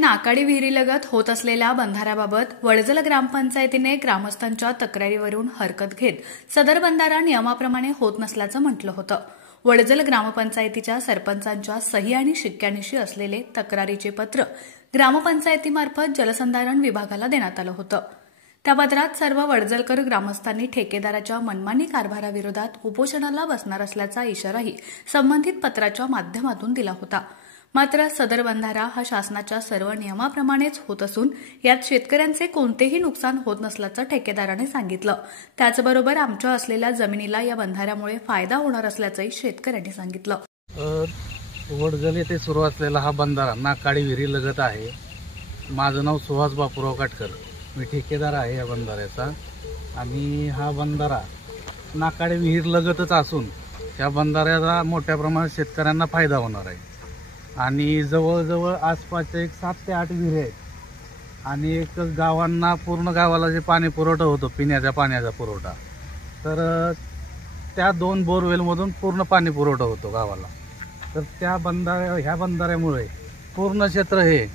नाकाडी विहिरीलगत होत असलेल्या बंधाऱ्याबाबत वडजल ग्रामपंचायतीने ग्रामस्थांच्या तक्रारीवरून हरकत घेत सदर बंधारा नियमाप्रमाणे होत नसल्याचं म्हटलं होतं। वडजल ग्रामपंचायतीच्या सरपंचांच्या सही आणि शिक्क्यानिशी असलेले तक्रारीचे पत्र ग्रामपंचायतीमार्फत जलसंधारण विभागाला देण्यात आलं होतं। त्या पत्रात सर्व वडजलकर ग्रामस्थांनी ठेकेदाराच्या मनमानी कारभाराविरोधात उपोषणाला बसणार असल्याचा इशाराही संबंधित पत्राच्या माध्यमातून दिला होता। मात्र सदर बंधारा हा शासनाच्या सर्व नियमाप्रमाणेच होत असून यात शेतकऱ्यांचे कोणतेही नुकसान होत नसल्याचं ठेकेदाराने सांगितलं। त्याचबरोबर आमच्या असलेल्या जमिनीला या बंधाऱ्यामुळे फायदा होणार असल्याचंही शेतकऱ्यांनी सांगितलं। वडजल येथे सुरू असलेला हा बंधारा नाकाडी विहिरी लगत आहे। माझं नाव सुहास बापूराव काटकर, मी ठेकेदार आहे या बंधाऱ्याचा। आणि हा बंधारा नाकाडी विहीर लगतच असून या बंधाऱ्याचा मोठ्या प्रमाणात शेतकऱ्यांना फायदा होणार आहे। आणि जवळजवळ आसपासच्या 7 ते 8 विहिरी आहेत आणि एक गावांना, पूर्ण गावाला जे पाणी पुरवठा होतो, पिण्याच्या पाण्याचा पुरवठा, तर त्या 2 बोरवेलमधून पूर्ण पाणी पुरवठा होतो गावाला। तर ह्या बंधाऱ्यामुळे पूर्ण क्षेत्र हे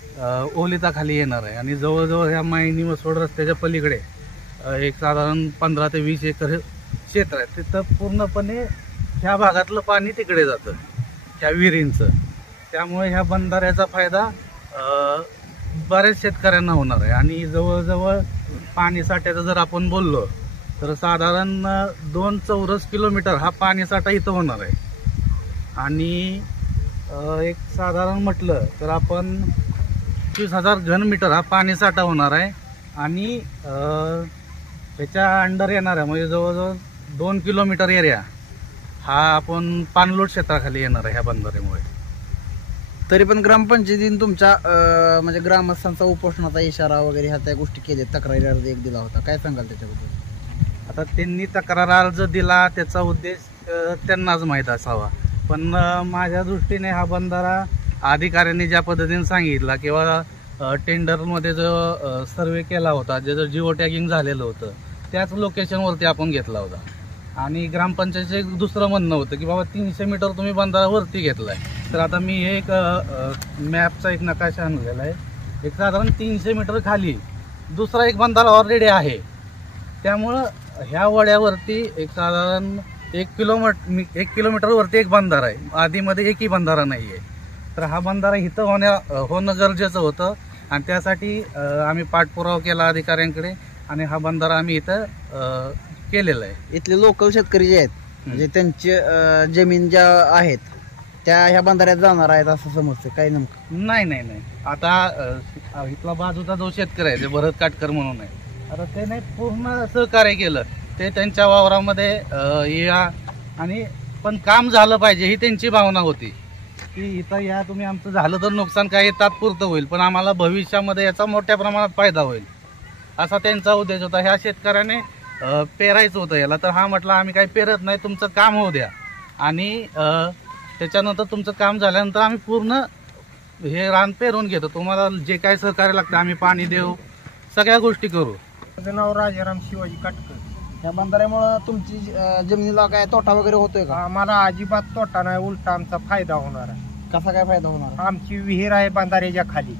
ओलिताखाली येणार आहे। आणि जवळजवळ ह्या मायनी वसवड रस्त्याच्या पलीकडे एक साधारण 15 ते 20 एकर क्षेत्र आहे। तिथं पूर्णपणे ह्या भागातलं पाणी तिकडे जातं, ह्या विहिरींचं। त्यामुळे ह्या बंधाऱ्याचा फायदा बऱ्याच शेतकऱ्यांना होणार आहे। आणि जवळजवळ पाणी साठ्याचं जर आपण बोललो तर साधारण 2 चौरस किलोमीटर हा पाणी साठा इथं होणार आहे। आणि एक साधारण म्हटलं तर आपण 25,000 घनमीटर हा पाणी साठा होणार आहे। आणि त्याच्या अंडर येणाऱ्या म्हणजे जवळजवळ 2 किलोमीटर एरिया हा आपण पाणलोट क्षेत्राखाली येणार आहे ह्या बंधाऱ्यामुळे। तरी पण ग्रामपंचायतीने तुमच्या म्हणजे ग्रामस्थांचा उपोषणाचा इशारा वगैरे ह्या त्या गोष्टी केल्या, तक्रारी अर्ज एक दिला होता, काय सांगाल त्याच्याबद्दल? आता त्यांनी तक्रार अर्ज दिला त्याचा उद्देश त्यांनाच माहीत असावा, पण माझ्या दृष्टीने हा बंधारा अधिकाऱ्यांनी ज्या पद्धतीने सांगितला किंवा टेंडरमध्ये जो सर्वे केला होता, ज्याचं जिओ टॅगिंग झालेलं होतं, त्याच लोकेशनवरती आपण घेतला होता। आणि ग्रामपंचायतीचं एक दुसरं म्हणणं होतं की बाबा 300 मीटर तुम्ही बंधारा वरती घेतलाय। तर आता मी एक मॅपचा एक नकाशा आणलेला आहे, एक साधारण 300 मीटर खाली दुसरा एक बंधारा ऑलरेडी आहे। त्यामुळं ह्या वड्यावरती एक साधारण 1 किलोमीटरवरती एक बंधारा आहे, आधीमध्ये एकही बंधारा नाही आहे। तर हा बंधारा इथं होणं गरजेचं होतं आणि त्यासाठी आम्ही पाठपुरावा केला अधिकाऱ्यांकडे आणि हा बंधारा आम्ही इथं केलेला आहे। इथले लोकल शेतकरी जे आहेत म्हणजे त्यांचे जमीन ज्या आहेत त्या ह्या बंधाऱ्यात जाणार आहेत असं समजतं, काय नेमकं? नाही, आता इथला बाजूचा जो शेतकरी आहे, ते भरत काटकर म्हणून आहे, आता त्याने पूर्ण सहकार्य केलं, ते त्यांच्या वावरामध्ये या आणि पण काम झालं पाहिजे ही त्यांची भावना होती की इथं या तुम्ही, आमचं झालं तर नुकसान काही तात्पुरतं होईल पण आम्हाला भविष्यामध्ये याचा मोठ्या प्रमाणात फायदा होईल असा त्यांचा उद्देश होता। ह्या शेतकऱ्याने पेरायचं होतं याला, तर हा म्हटलं आम्ही काही पेरत नाही, तुमचं काम होऊ द्या आणि त्याच्यानंतर तुमचं काम झाल्यानंतर आम्ही पूर्ण हे रान पेरून घेतो, तुम्हाला जे काही सहकार्य लागतं आम्ही पाणी देऊ, सगळ्या गोष्टी करू। माझं नाव राजाराम शिवाजी काटकर। या बंधाऱ्यामुळे तुमची जमिनीला काय तोटा वगैरे होतोय का? आम्हाला अजिबात तोटा नाही, उलटा आमचा फायदा होणार आहे। कसा काय फायदा होणार? आमची विहीर आहे बंधाऱ्याच्या खाली,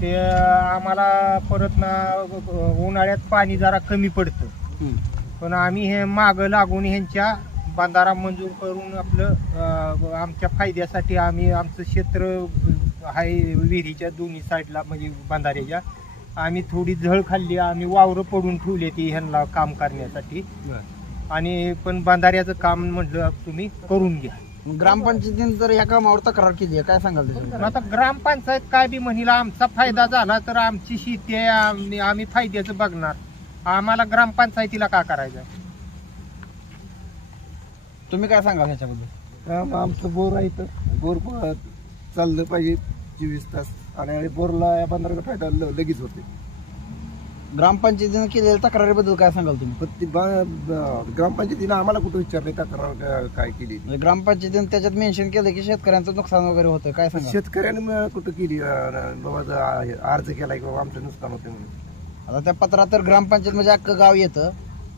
ते आम्हाला परत ना उन्हाळ्यात पाणी जरा कमी पडतं, पण आम्ही हे मागं लागून ह्यांच्या बंधारा मंजूर करून आपलं आमच्या फायद्यासाठी आम्ही आमचं क्षेत्र आहे विहिरीच्या दोन्ही साईडला म्हणजे बंधाऱ्याच्या, आम्ही थोडी झळ खाल्ली, आम्ही वावरं पडून ठेवले ती ह्यांना काम करण्यासाठी। आणि पण बंधाऱ्याचं काम म्हटलं तुम्ही करून घ्या। ग्रामपंचायतीने जर ह्या कामावर तक्रार केली आहे, काय सांगाल त्याच्याबद्दल? आता ग्रामपंचायत काय बी म्हणीला, आमचा फायदा झाला तर आमची शेती आहे, आम्ही फायद्याचं बघणार, आम्हाला ग्रामपंचायतीला का करायचं? तुम्ही काय सांगाल ह्याच्याबद्दल? आमचं बोर आहे, तर बोर चाललं पाहिजे 24 तास आणि बोरला या बंधाऱ्याचा फायदा लगेच होते। ग्रामपंचायतीने केलेल्या तक्रारीबद्दल काय सांगाल तुम्ही? पण ती ग्रामपंचायतीनं आम्हाला कुठं विचारले तक्रार काय केली? ग्रामपंचायतीने त्याच्यात मेन्शन केलं की शेतकऱ्यांचं नुकसान वगैरे होतं, काय सांगा? शेतकऱ्याने कुठं केली बाबा अर्ज केला की बाबा आमचं नुकसान होते म्हणून? आता त्या पत्रात तर ग्रामपंचायत म्हणजे अख्खं गाव येतं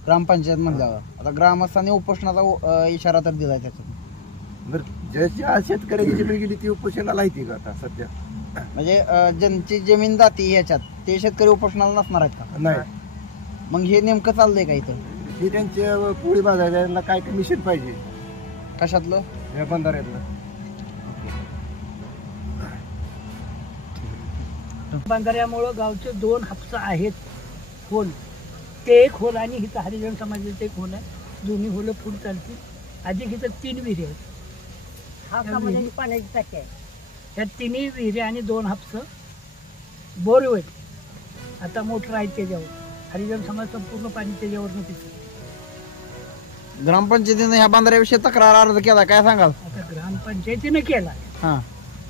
ग्रामपंचायत म्हणल्यावर, आता ग्रामस्थांनी उपोषणाचा इशारा तर दिलाय त्याच्यात। बरं, ज्या शेतकऱ्यांची जमीन गेली ती उपोषणाला येते का आता सध्या? म्हणजे ज्यांची जमीन जाती ह्याच्यात ते शेतकरी उपोषणाला नसणार आहेत का? नाही, मग हे नेमकं चाललंय का इथं? हे त्यांचे पोळी बाजाराला काय कमिशन पाहिजे कशातलं? या बंधाऱ्यातलं. बंधाऱ्यामुळं गावचे 2 हापसा आहेत होल, ते एक होल आणि हिथं हरिजन समाजाचं एक होल आहे. दोन्ही होलं फुल चालतील. अधिक हिथं 3 विहिरी आहेत. पाण्याची टाकी आहे. ह्या 3 विहिरी आणि 2 हापसं बोरवेल. आता मोटर आहे त्याच्यावर. हरिजन समाज संपूर्ण पाणी त्याच्यावरनं पितं. ग्रामपंचायतीने ह्या बंधाऱ्याविषयी तक्रार अर्ज केला, काय सांगाल? आता ग्रामपंचायतीनं केला, हा,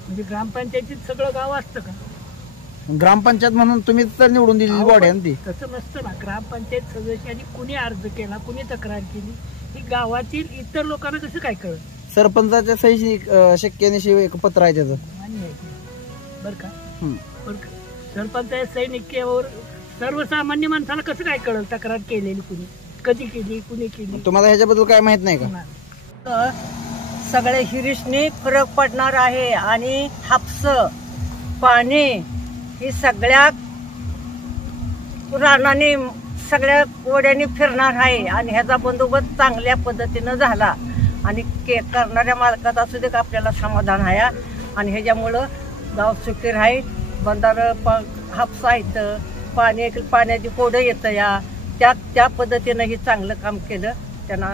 म्हणजे ग्रामपंचायतीत सगळं गाव असतं का? ग्रामपंचायत म्हणून तुम्ही तर निवडून दिलेली बॉडी आहे ना ती. तसं नसतं ना. ग्रामपंचायत सदस्यांनी कुणी अर्ज केला, कुणी तक्रार केली, ही गावातील इतर लोकांना कसं काय कळत? सरपंचाच्या सही शक्यनिशी एक पत्र आहे त्याचं. मान्य आहे बरं का? बरं का? सरपंचाच्या सैनिकावर सर्वसामान्य माणसाला कसं काय कळलं तक्रार केलेली कुणी, कधी केली, कुणी केली? तुम्हाला ह्याच्याबद्दल काय माहित नाही का? सगळ्या हिरीसनी फरक पडणार आहे आणि हापस पाणी ही सगळ्या रानाने सगळ्या ओढ्याने फिरणार आहे आणि ह्याचा बंदोबस्त चांगल्या पद्धतीनं झाला आणि करणाऱ्या मालकात असू दे आपल्याला समाधान आहे आणि ह्याच्यामुळं गाव सुखी राहील. बंधार हापसा आहेत, पाण्याची कोडं येतं या त्या पद्धतीनं ही चांगलं काम केलं. त्यांना